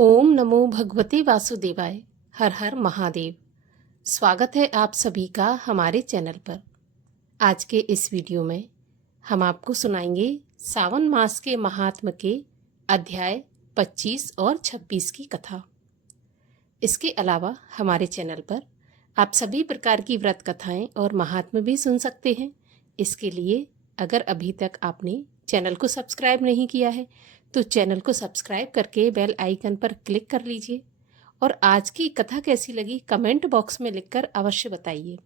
ओम नमो भगवते वासुदेवाय। हर हर महादेव। स्वागत है आप सभी का हमारे चैनल पर। आज के इस वीडियो में हम आपको सुनाएंगे सावन मास के महात्म के अध्याय 25 और 26 की कथा। इसके अलावा हमारे चैनल पर आप सभी प्रकार की व्रत कथाएं और महात्म भी सुन सकते हैं। इसके लिए अगर अभी तक आपने चैनल को सब्सक्राइब नहीं किया है तो चैनल को सब्सक्राइब करके बेल आइकन पर क्लिक कर लीजिए और आज की कथा कैसी लगी कमेंट बॉक्स में लिखकर अवश्य बताइए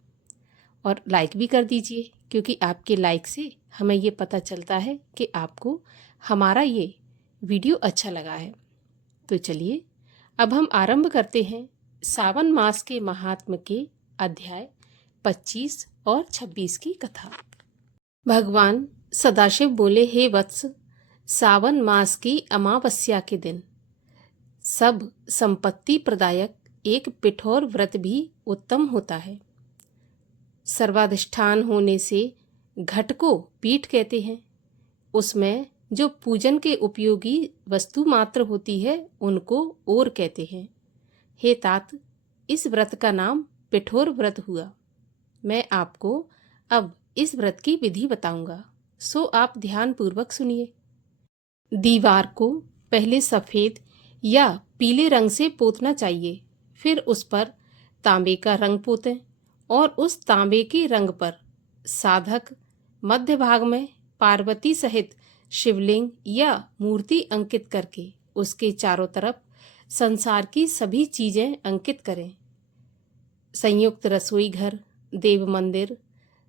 और लाइक भी कर दीजिए, क्योंकि आपके लाइक से हमें ये पता चलता है कि आपको हमारा ये वीडियो अच्छा लगा है। तो चलिए अब हम आरंभ करते हैं सावन मास के महात्म के अध्याय 25 और 26 की कथा। भगवान सदाशिव बोले, हे वत्स, सावन मास की अमावस्या के दिन सब संपत्ति प्रदायक एक पिठोर व्रत भी उत्तम होता है। सर्वाधिष्ठान होने से घट को पीठ कहते हैं। उसमें जो पूजन के उपयोगी वस्तु मात्र होती है उनको ओर कहते हैं। हे तात, इस व्रत का नाम पिठोर व्रत हुआ। मैं आपको अब इस व्रत की विधि बताऊंगा, सो आप ध्यान पूर्वक सुनिए। दीवार को पहले सफेद या पीले रंग से पोतना चाहिए, फिर उस पर तांबे का रंग पोतें और उस तांबे के रंग पर साधक मध्य भाग में पार्वती सहित शिवलिंग या मूर्ति अंकित करके उसके चारों तरफ संसार की सभी चीजें अंकित करें। संयुक्त रसोई घर, देव मंदिर,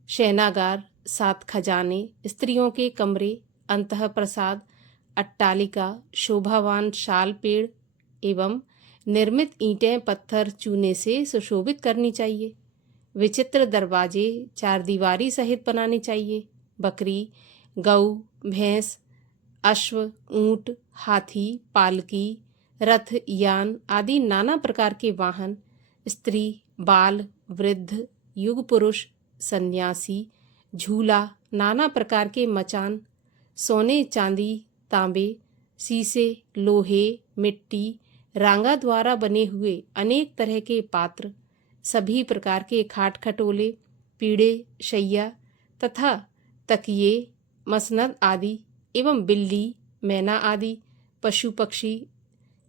शयनागार, 7 खजाने, स्त्रियों के कमरे, अंतः प्रसाद, अट्टालिका, शोभावान शाल पेड़ एवं निर्मित ईंटें पत्थर चूने से सुशोभित करनी चाहिए। विचित्र दरवाजे 4 दीवारी सहित बनाने चाहिए। बकरी, गऊ, भैंस, अश्व, ऊंट, हाथी, पालकी, रथ, यान आदि नाना प्रकार के वाहन, स्त्री, बाल, वृद्ध, युग पुरुष, सन्यासी, झूला, नाना प्रकार के मचान, सोने चांदी तांबे, शीशे, लोहे, मिट्टी, रांगा द्वारा बने हुए अनेक तरह के पात्र, सभी प्रकार के खाट खटोले, पीढ़े, शैया तथा तकिए, मसनद आदि एवं बिल्ली, मैना आदि पशु पक्षी,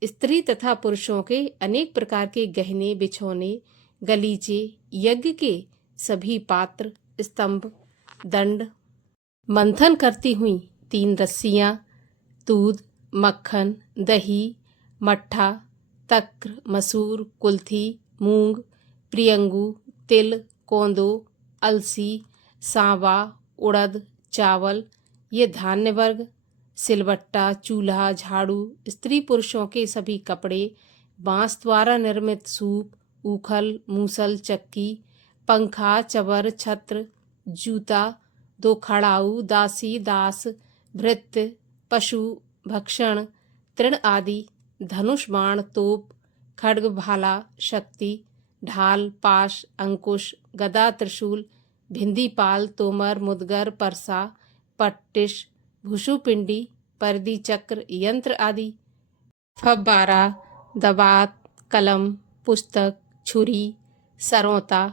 स्त्री तथा पुरुषों के अनेक प्रकार के गहने, बिछौने, गलीचे, यज्ञ के सभी पात्र, स्तंभ, दंड, मंथन करती हुई 3 रस्सियां, दूध, मक्खन, दही, मट्ठा, तक्र, मसूर, कुल्थी, मूंग, प्रियंगू, तिल, कोंदो, अलसी, सांवा, उड़द, चावल, ये धान्य वर्ग, सिलबट्टा, चूल्हा, झाड़ू, स्त्री पुरुषों के सभी कपड़े, बांस द्वारा निर्मित सूप, ऊखल, मूसल, चक्की, पंखा, चवर, छत्र, जूता, 2 खड़ाऊ, दासी, दास, भृत्य, पशु, भक्षण, तृण आदि, धनुष, बाण, तोप, खड्ग, भाला, शक्ति, ढाल, पाश, अंकुश, गदा, त्रिशूल, भिंदीपाल, तोमर, मुदगर, परसा, पट्टिश, भुषुपिंडी, परदी, चक्र, यंत्र आदि, फब्बारा, दबात, कलम, पुस्तक, छुरी, सरौता,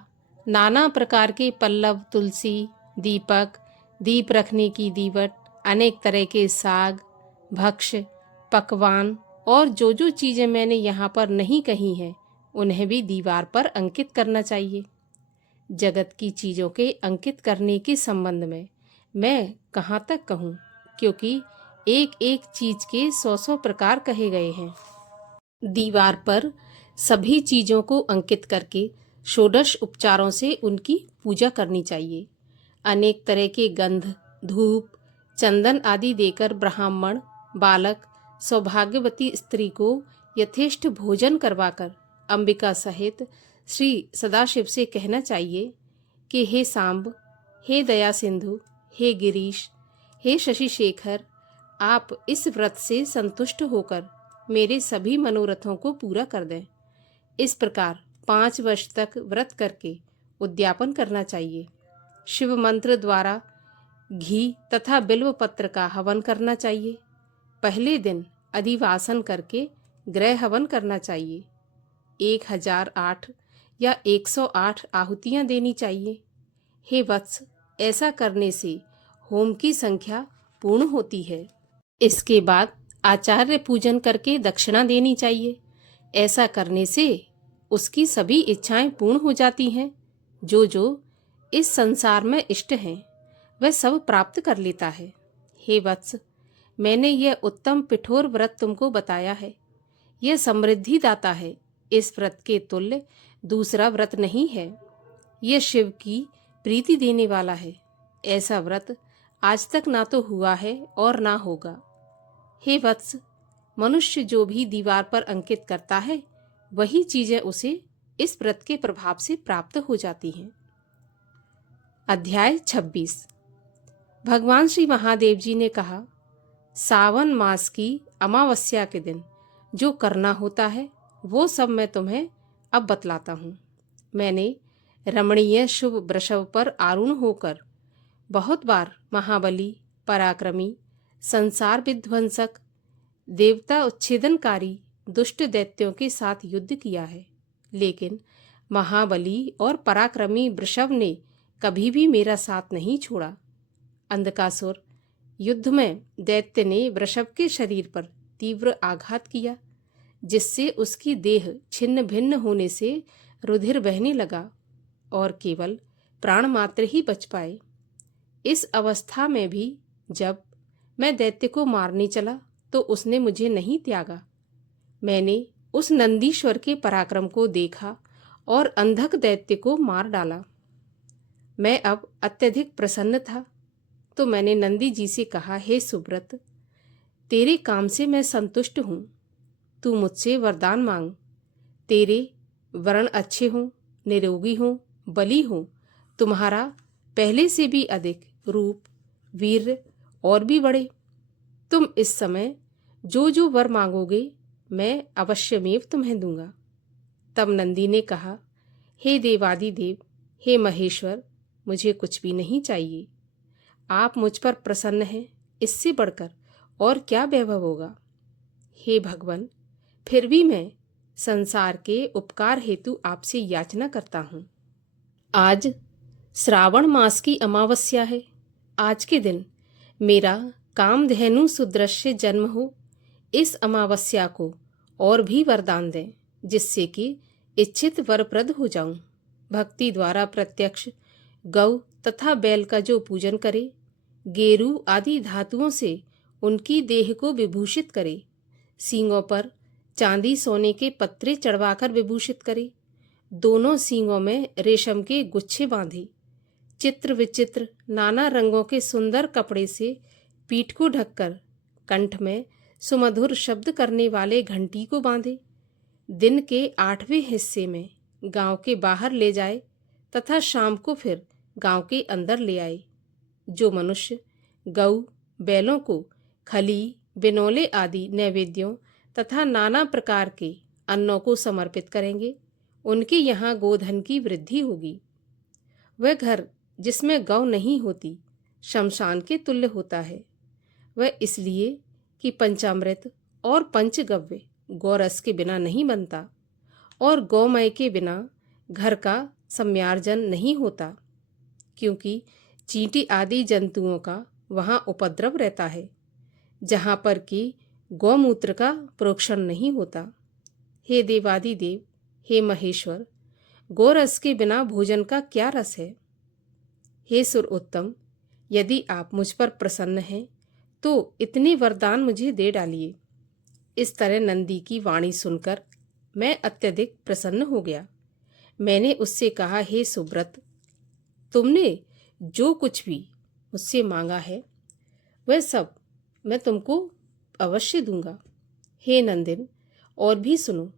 नाना प्रकार के पल्लव, तुलसी, दीपक, दीप रखने की दीवट, अनेक तरह के साग, भक्ष्य, पकवान और जो चीज़ें मैंने यहाँ पर नहीं कही हैं उन्हें भी दीवार पर अंकित करना चाहिए। जगत की चीज़ों के अंकित करने के संबंध में मैं कहाँ तक कहूँ, क्योंकि एक एक चीज़ के 100 प्रकार कहे गए हैं। दीवार पर सभी चीज़ों को अंकित करके षोडश उपचारों से उनकी पूजा करनी चाहिए। अनेक तरह के गंध, धूप, चंदन आदि देकर ब्राह्मण, बालक, सौभाग्यवती स्त्री को यथेष्ट भोजन करवाकर अंबिका सहित श्री सदाशिव से कहना चाहिए कि हे सांब, हे दया सिंधु, हे गिरीश, हे शशि शेखर, आप इस व्रत से संतुष्ट होकर मेरे सभी मनोरथों को पूरा कर दें। इस प्रकार 5 वर्ष तक व्रत करके उद्यापन करना चाहिए। शिव मंत्र द्वारा घी तथा बिल्व पत्र का हवन करना चाहिए। पहले दिन अधिवासन करके ग्रह हवन करना चाहिए। 1008 या 108 आहुतियाँ देनी चाहिए। हे वत्स, ऐसा करने से होम की संख्या पूर्ण होती है। इसके बाद आचार्य पूजन करके दक्षिणा देनी चाहिए। ऐसा करने से उसकी सभी इच्छाएं पूर्ण हो जाती हैं। जो जो इस संसार में इष्ट हैं वह सब प्राप्त कर लेता है। हे वत्स, मैंने यह उत्तम पिठोर व्रत तुमको बताया है। यह समृद्धि दाता है। इस व्रत के तुल्य दूसरा व्रत नहीं है। यह शिव की प्रीति देने वाला है। ऐसा व्रत आज तक ना तो हुआ है और ना होगा। हे वत्स, मनुष्य जो भी दीवार पर अंकित करता है वही चीजें उसे इस व्रत के प्रभाव से प्राप्त हो जाती हैं। अध्याय 26। भगवान श्री महादेव जी ने कहा, सावन मास की अमावस्या के दिन जो करना होता है वो सब मैं तुम्हें अब बतलाता हूँ। मैंने रमणीय शुभ वृषभ पर आरूढ़ होकर बहुत बार महाबली, पराक्रमी, संसार विध्वंसक, देवता उच्छेदनकारी दुष्ट दैत्यों के साथ युद्ध किया है। लेकिन महाबली और पराक्रमी वृषभ ने कभी भी मेरा साथ नहीं छोड़ा। अंधकासुर युद्ध में दैत्य ने वृषभ के शरीर पर तीव्र आघात किया, जिससे उसकी देह छिन्न भिन्न होने से रुधिर बहने लगा और केवल प्राण मात्र ही बच पाए। इस अवस्था में भी जब मैं दैत्य को मारने चला तो उसने मुझे नहीं त्यागा। मैंने उस नंदीश्वर के पराक्रम को देखा और अंधक दैत्य को मार डाला। मैं अब अत्यधिक प्रसन्न था, तो मैंने नंदी जी से कहा, हे सुब्रत, तेरे काम से मैं संतुष्ट हूँ। तू मुझसे वरदान मांग। तेरे वर्ण अच्छे हों, निरोगी हों, बली हों, तुम्हारा पहले से भी अधिक रूप, वीर्य और भी बढ़े। तुम इस समय जो जो वर मांगोगे मैं अवश्यमेव तुम्हें दूंगा। तब नंदी ने कहा, हे देवादिदेव, हे महेश्वर, मुझे कुछ भी नहीं चाहिए। आप मुझ पर प्रसन्न हैं, इससे बढ़कर और क्या वैभव होगा। हे भगवान, फिर भी मैं संसार के उपकार हेतु आपसे याचना करता हूँ। आज श्रावण मास की अमावस्या है। आज के दिन मेरा कामधेनु सुदृश्य जन्म हो। इस अमावस्या को और भी वरदान दें, जिससे कि इच्छित वरप्रद हो जाऊं। भक्ति द्वारा प्रत्यक्ष गौ तथा बैल का जो पूजन करे, गेरू आदि धातुओं से उनकी देह को विभूषित करे, सींगों पर चांदी सोने के पत्रे चढ़वाकर विभूषित करे, दोनों सींगों में रेशम के गुच्छे बांधे, चित्र विचित्र नाना रंगों के सुंदर कपड़े से पीठ को ढककर कंठ में सुमधुर शब्द करने वाले घंटी को बांधे, दिन के 8वें हिस्से में गांव के बाहर ले जाए तथा शाम को फिर गांव के अंदर ले आए। जो मनुष्य गऊ बैलों को खली, बिनौले आदि नैवेद्यों तथा नाना प्रकार के अन्नों को समर्पित करेंगे, उनके यहाँ गोधन की वृद्धि होगी। वह घर जिसमें गौ नहीं होती शमशान के तुल्य होता है। वह इसलिए कि पंचामृत और पंचगव्य गौरस के बिना नहीं बनता और गौमय के बिना घर का सम्यार्जन नहीं होता, क्योंकि चींटी आदि जंतुओं का वहाँ उपद्रव रहता है, जहाँ पर कि गौमूत्र का प्रोक्षण नहीं होता। हे देवादिदेव, हे महेश्वर, गौरस के बिना भोजन का क्या रस है। हे सुर उत्तम, यदि आप मुझ पर प्रसन्न हैं तो इतने वरदान मुझे दे डालिए। इस तरह नंदी की वाणी सुनकर मैं अत्यधिक प्रसन्न हो गया। मैंने उससे कहा, हे सुब्रत, तुमने जो कुछ भी मुझसे मांगा है वह सब मैं तुमको अवश्य दूंगा। हे नंदिन, और भी सुनो।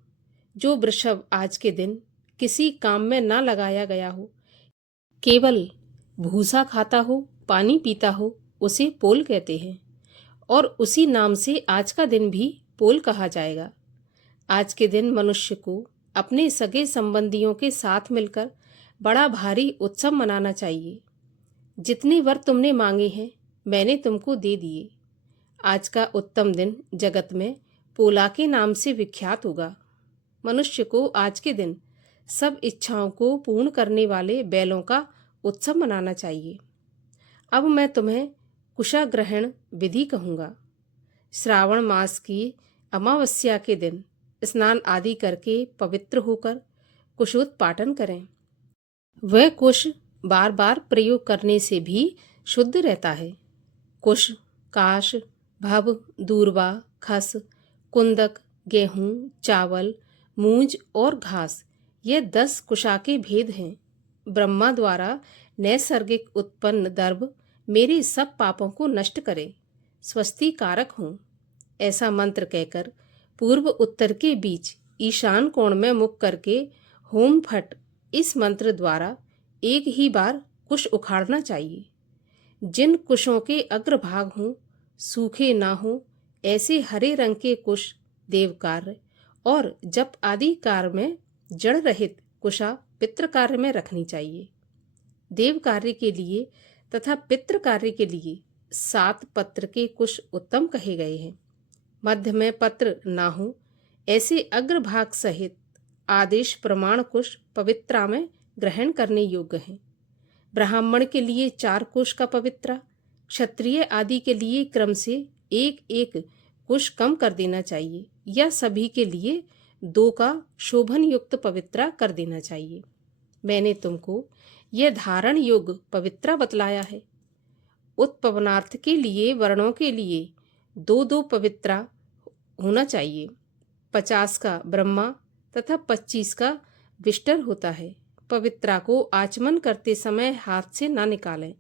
जो वृषभ आज के दिन किसी काम में ना लगाया गया हो, केवल भूसा खाता हो, पानी पीता हो, उसे पोल कहते हैं, और उसी नाम से आज का दिन भी पोल कहा जाएगा। आज के दिन मनुष्य को अपने सगे संबंधियों के साथ मिलकर बड़ा भारी उत्सव मनाना चाहिए। जितने वर तुमने मांगे हैं मैंने तुमको दे दिए। आज का उत्तम दिन जगत में पोला के नाम से विख्यात होगा। मनुष्य को आज के दिन सब इच्छाओं को पूर्ण करने वाले बैलों का उत्सव मनाना चाहिए। अब मैं तुम्हें कुशाग्रहण विधि कहूँगा। श्रावण मास की अमावस्या के दिन स्नान आदि करके पवित्र होकर कुशोत्पाटन करें। वह कुश बार बार प्रयोग करने से भी शुद्ध रहता है। कुश, काश, भव, दूर्वा, खस, कुंदक, गेहूं, चावल, मूंज और घास, ये 10 कुशा के भेद हैं। ब्रह्मा द्वारा नैसर्गिक उत्पन्न दर्भ मेरे सब पापों को नष्ट करे, स्वस्ति कारक हूँ, ऐसा मंत्र कहकर पूर्व उत्तर के बीच ईशान कोण में मुख करके होम फट इस मंत्र द्वारा एक ही बार कुश उखाड़ना चाहिए। जिन कुशों के अग्रभाग हों, सूखे ना हो, ऐसे हरे रंग के कुश देव कार्य और जप आदि कार्य में जड़ रहित कुशा पितृ कार्य में रखनी चाहिए। देव कार्य के लिए तथा पितृ कार्य के लिए 7 पत्र के कुश उत्तम कहे गए हैं। मध्य में पत्र ना हो, ऐसे अग्रभाग सहित आदेश प्रमाण कुश पवित्रा में ग्रहण करने योग्य हैं। ब्राह्मण के लिए 4 कुश का पवित्रा, क्षत्रिय आदि के लिए क्रम से एक एक कुश कम कर देना चाहिए या सभी के लिए 2 का शोभन युक्त पवित्रा कर देना चाहिए। मैंने तुमको यह धारण योग्य पवित्रा बतलाया है। उत्पवनार्थ के लिए वर्णों के लिए 2-2 पवित्रा होना चाहिए। 50 का ब्रह्मा तथा 25 का विष्टर होता है। पवित्रा को आचमन करते समय हाथ से ना निकालें।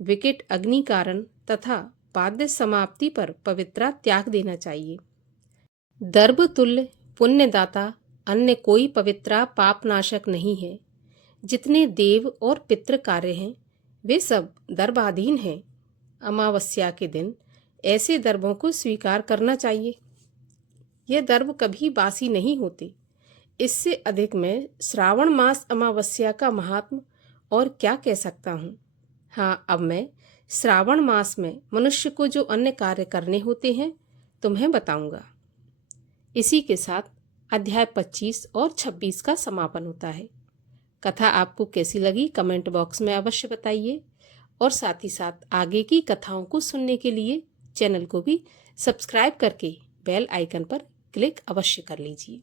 विकट अग्नि कारण तथा पाद्य समाप्ति पर पवित्रा त्याग देना चाहिए। दर्भ तुल्य पुण्यदाता अन्य कोई पवित्रा पापनाशक नहीं है। जितने देव और पितृ कार्य हैं वे सब दर्भाधीन हैं। अमावस्या के दिन ऐसे दर्भों को स्वीकार करना चाहिए। ये दर्भ कभी बासी नहीं होते। इससे अधिक मैं श्रावण मास अमावस्या का महात्म और क्या कह सकता हूँ। हाँ, अब मैं श्रावण मास में मनुष्य को जो अन्य कार्य करने होते हैं तुम्हें बताऊंगा। इसी के साथ अध्याय 25 और 26 का समापन होता है। कथा आपको कैसी लगी कमेंट बॉक्स में अवश्य बताइए और साथ ही साथ आगे की कथाओं को सुनने के लिए चैनल को भी सब्सक्राइब करके बेल आइकन पर क्लिक अवश्य कर लीजिए।